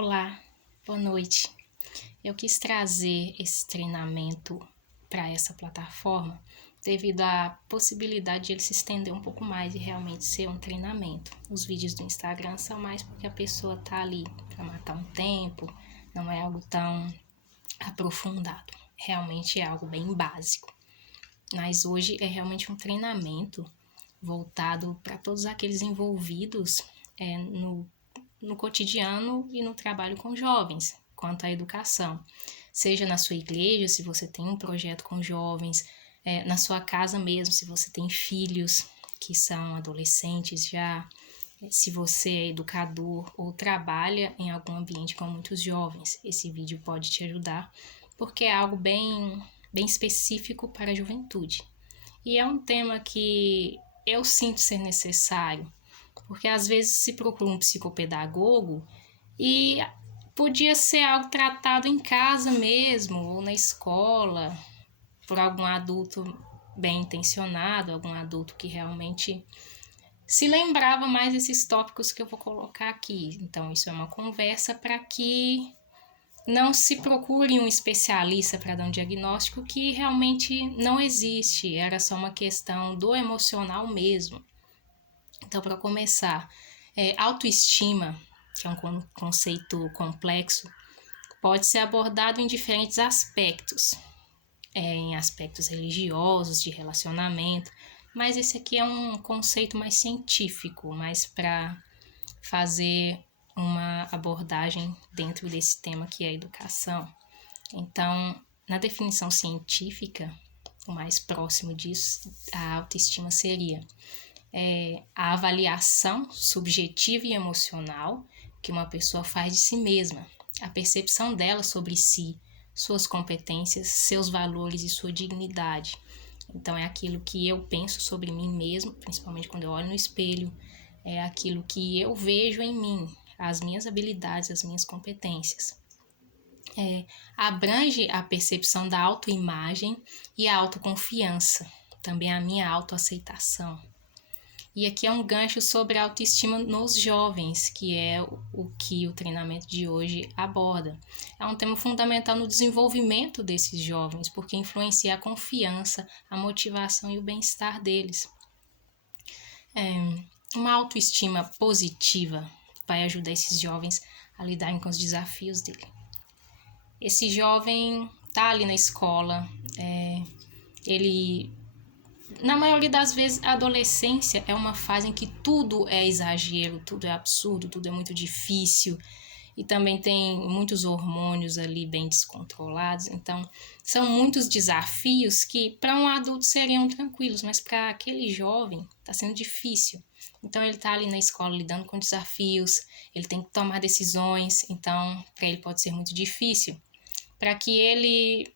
Olá, boa noite. Eu quis trazer esse treinamento para essa plataforma devido à possibilidade de ele se estender um pouco mais e realmente ser um treinamento. Os vídeos do Instagram são mais porque a pessoa tá ali para matar um tempo, não é algo tão aprofundado, realmente é algo bem básico. Mas hoje é realmente um treinamento voltado para todos aqueles envolvidos no cotidiano e no trabalho com jovens, quanto à educação. Seja na sua igreja, se você tem um projeto com jovens, na sua casa mesmo, se você tem filhos que são adolescentes já, se você é educador ou trabalha em algum ambiente com muitos jovens, esse vídeo pode te ajudar, porque é algo bem específico para a juventude. E é um tema que eu sinto ser necessário, porque às vezes se procura um psicopedagogo e podia ser algo tratado em casa mesmo, ou na escola, por algum adulto bem intencionado, algum adulto que realmente se lembrava mais desses tópicos que eu vou colocar aqui. Então, isso é uma conversa para que não se procure um especialista para dar um diagnóstico que realmente não existe, era só uma questão do emocional mesmo. Então, para começar, autoestima, que é um conceito complexo, pode ser abordado em diferentes aspectos, em aspectos religiosos, de relacionamento, mas esse aqui é um conceito mais científico, mais para fazer uma abordagem dentro desse tema que é a educação. Então, na definição científica, o mais próximo disso, a autoestima seria a avaliação subjetiva e emocional que uma pessoa faz de si mesma, a percepção dela sobre si, suas competências, seus valores e sua dignidade. Então é aquilo que eu penso sobre mim mesmo, principalmente quando eu olho no espelho, é aquilo que eu vejo em mim, as minhas habilidades, as minhas competências. Abrange a percepção da autoimagem e a autoconfiança, também a minha autoaceitação. E aqui é um gancho sobre a autoestima nos jovens, que é o que o treinamento de hoje aborda. É um tema fundamental no desenvolvimento desses jovens, porque influencia a confiança, a motivação e o bem-estar deles. Uma autoestima positiva vai ajudar esses jovens a lidarem com os desafios dele. Esse jovem está ali na escola, ele... Na maioria das vezes, a adolescência é uma fase em que tudo é exagero, tudo é absurdo, tudo é muito difícil e também tem muitos hormônios ali bem descontrolados. Então, são muitos desafios que para um adulto seriam tranquilos, mas para aquele jovem está sendo difícil. Então, ele está ali na escola lidando com desafios, ele tem que tomar decisões, então para ele pode ser muito difícil. Para que ele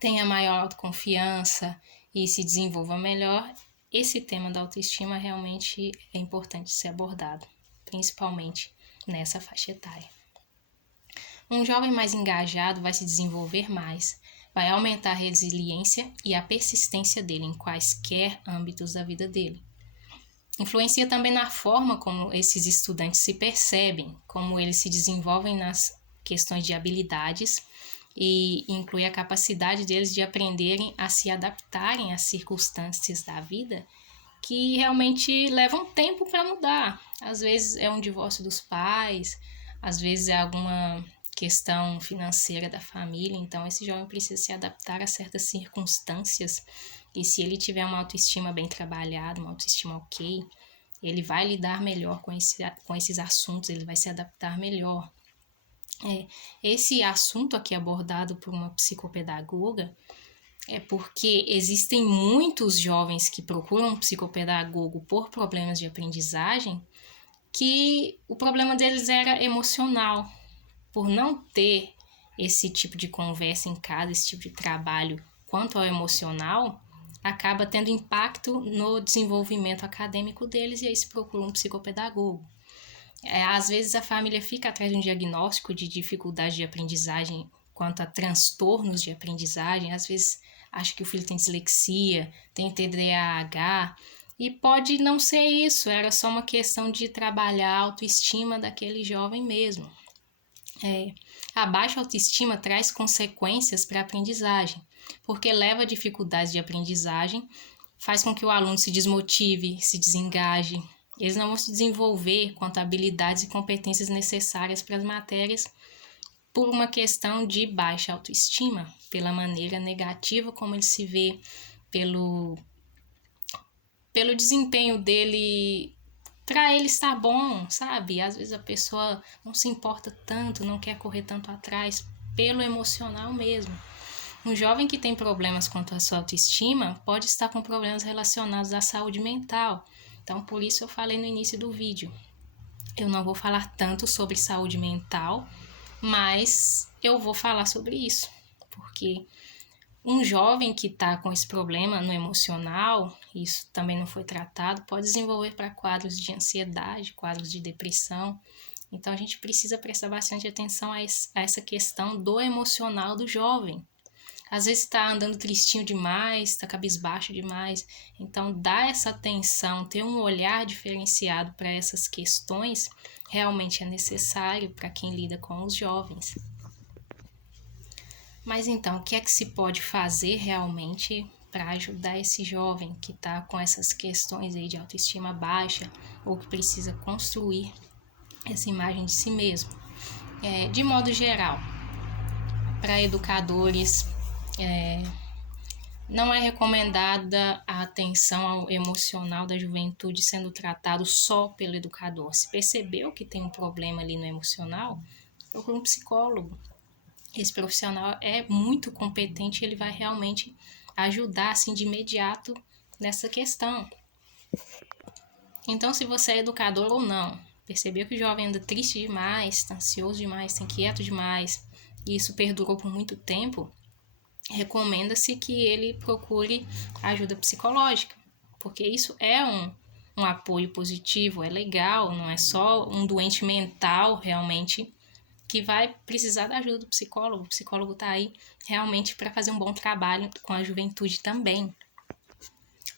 tenha maior autoconfiança e se desenvolva melhor, esse tema da autoestima realmente é importante ser abordado, principalmente nessa faixa etária. Um jovem mais engajado vai se desenvolver mais, vai aumentar a resiliência e a persistência dele em quaisquer âmbitos da vida dele. Influencia também na forma como esses estudantes se percebem, como eles se desenvolvem nas questões de habilidades e inclui a capacidade deles de aprenderem a se adaptarem às circunstâncias da vida que realmente levam tempo para mudar. Às vezes é um divórcio dos pais, às vezes é alguma questão financeira da família, então esse jovem precisa se adaptar a certas circunstâncias e se ele tiver uma autoestima bem trabalhada, uma autoestima ok, ele vai lidar melhor com esses assuntos, ele vai se adaptar melhor. Esse assunto aqui abordado por uma psicopedagoga é porque existem muitos jovens que procuram um psicopedagogo por problemas de aprendizagem que o problema deles era emocional, por não ter esse tipo de conversa em casa, esse tipo de trabalho quanto ao emocional, acaba tendo impacto no desenvolvimento acadêmico deles e aí se procura um psicopedagogo. Às vezes a família fica atrás de um diagnóstico de dificuldade de aprendizagem quanto a transtornos de aprendizagem, às vezes acha que o filho tem dislexia, tem TDAH, e pode não ser isso, era só uma questão de trabalhar a autoestima daquele jovem mesmo. A baixa autoestima traz consequências para a aprendizagem, porque leva a dificuldades de aprendizagem, faz com que o aluno se desmotive, se desengaje. Eles não vão se desenvolver quanto a habilidades e competências necessárias para as matérias por uma questão de baixa autoestima, pela maneira negativa como ele se vê, pelo desempenho dele. Para ele estar bom, sabe? Às vezes a pessoa não se importa tanto, não quer correr tanto atrás, pelo emocional mesmo. Um jovem que tem problemas quanto à sua autoestima pode estar com problemas relacionados à saúde mental. Então, por isso eu falei no início do vídeo. Eu não vou falar tanto sobre saúde mental, mas eu vou falar sobre isso, porque um jovem que está com esse problema no emocional, isso também não foi tratado, pode desenvolver para quadros de ansiedade, quadros de depressão. Então a gente precisa prestar bastante atenção a essa questão do emocional do jovem. Às vezes está andando tristinho demais, está cabisbaixo demais. Então dar essa atenção, ter um olhar diferenciado para essas questões, realmente é necessário para quem lida com os jovens. Mas então, o que é que se pode fazer realmente para ajudar esse jovem que está com essas questões aí de autoestima baixa ou que precisa construir essa imagem de si mesmo? De modo geral, para educadores, não é recomendada a atenção ao emocional da juventude sendo tratado só pelo educador. Se percebeu que tem um problema ali no emocional, procura um psicólogo. Esse profissional é muito competente e ele vai realmente ajudar assim de imediato nessa questão. Então, se você é educador ou não, percebeu que o jovem anda triste demais, está ansioso demais, está inquieto demais, e isso perdurou por muito tempo, recomenda-se que ele procure ajuda psicológica, porque isso é um apoio positivo, é legal, não é só um doente mental realmente que vai precisar da ajuda do psicólogo. O psicólogo está aí realmente para fazer um bom trabalho com a juventude também.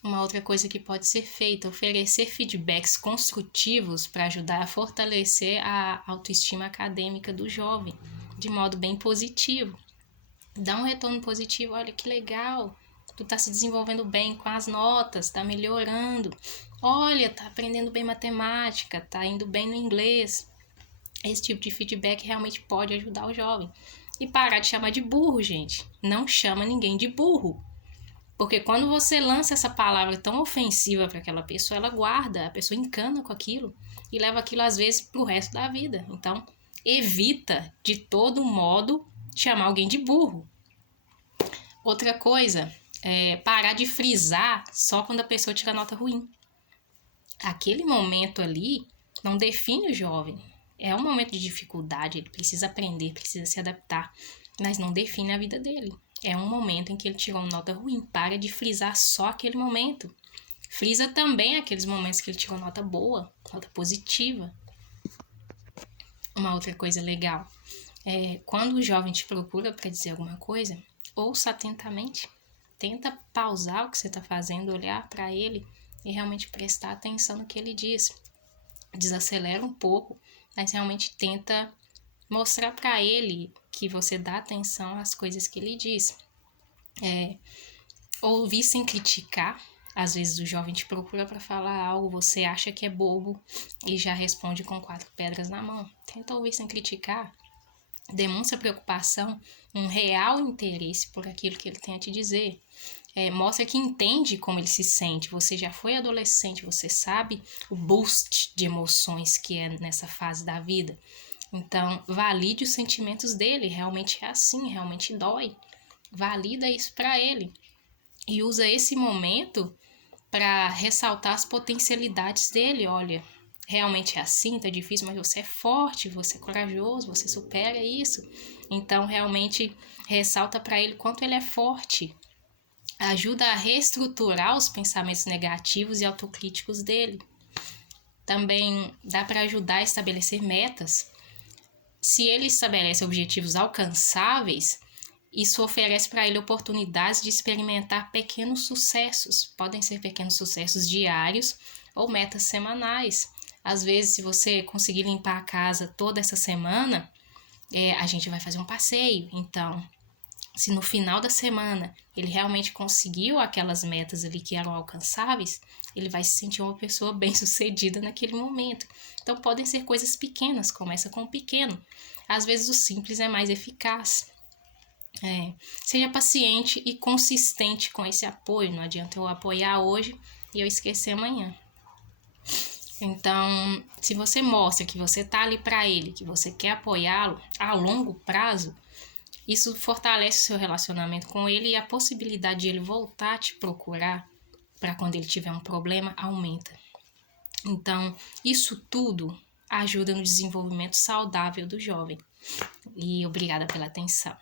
Uma outra coisa que pode ser feita, oferecer feedbacks construtivos para ajudar a fortalecer a autoestima acadêmica do jovem, de modo bem positivo. Dá um retorno positivo, olha que legal, tu tá se desenvolvendo bem com as notas, tá melhorando, olha, tá aprendendo bem matemática, tá indo bem no inglês. Esse tipo de feedback realmente pode ajudar o jovem. E parar de chamar de burro, gente. Não chama ninguém de burro. Porque quando você lança essa palavra tão ofensiva para aquela pessoa, ela guarda, a pessoa encana com aquilo e leva aquilo às vezes pro resto da vida. Então, evita de todo modo chamar alguém de burro. Outra coisa é parar de frisar só quando a pessoa tira nota ruim. Aquele momento ali não define o jovem. É um momento de dificuldade, ele precisa aprender, precisa se adaptar, mas não define a vida dele. É um momento em que ele tirou uma nota ruim. Para de frisar só aquele momento. Frisa também aqueles momentos que ele tirou nota boa, nota positiva. Uma outra coisa legal é quando o jovem te procura para dizer alguma coisa, ouça atentamente. Tenta pausar o que você está fazendo, olhar para ele e realmente prestar atenção no que ele diz. Desacelera um pouco, mas realmente tenta mostrar para ele que você dá atenção às coisas que ele diz. Ouvir sem criticar. Às vezes o jovem te procura para falar algo, você acha que é bobo e já responde com 4 pedras na mão. Tenta ouvir sem criticar. Demonstra preocupação, um real interesse por aquilo que ele tem a te dizer. Mostra que entende como ele se sente. Você já foi adolescente, você sabe o boost de emoções que é nessa fase da vida. Então, valide os sentimentos dele. Realmente é assim, realmente dói. Valida isso para ele. E usa esse momento para ressaltar as potencialidades dele. Olha, realmente é assim, tá difícil, mas você é forte, você é corajoso, você supera isso. Então, realmente ressalta para ele quanto ele é forte. Ajuda a reestruturar os pensamentos negativos e autocríticos dele. Também dá para ajudar a estabelecer metas. Se ele estabelece objetivos alcançáveis, isso oferece para ele oportunidades de experimentar pequenos sucessos. Podem ser pequenos sucessos diários ou metas semanais. Às vezes, se você conseguir limpar a casa toda essa semana, a gente vai fazer um passeio. Então, se no final da semana ele realmente conseguiu aquelas metas ali que eram alcançáveis, ele vai se sentir uma pessoa bem-sucedida naquele momento. Então, podem ser coisas pequenas, começa com o pequeno. Às vezes, o simples é mais eficaz. Seja paciente e consistente com esse apoio. Não adianta eu apoiar hoje e eu esquecer amanhã. Então, se você mostra que você tá ali para ele, que você quer apoiá-lo a longo prazo, isso fortalece o seu relacionamento com ele e a possibilidade de ele voltar a te procurar para quando ele tiver um problema aumenta. Então, isso tudo ajuda no desenvolvimento saudável do jovem. E obrigada pela atenção.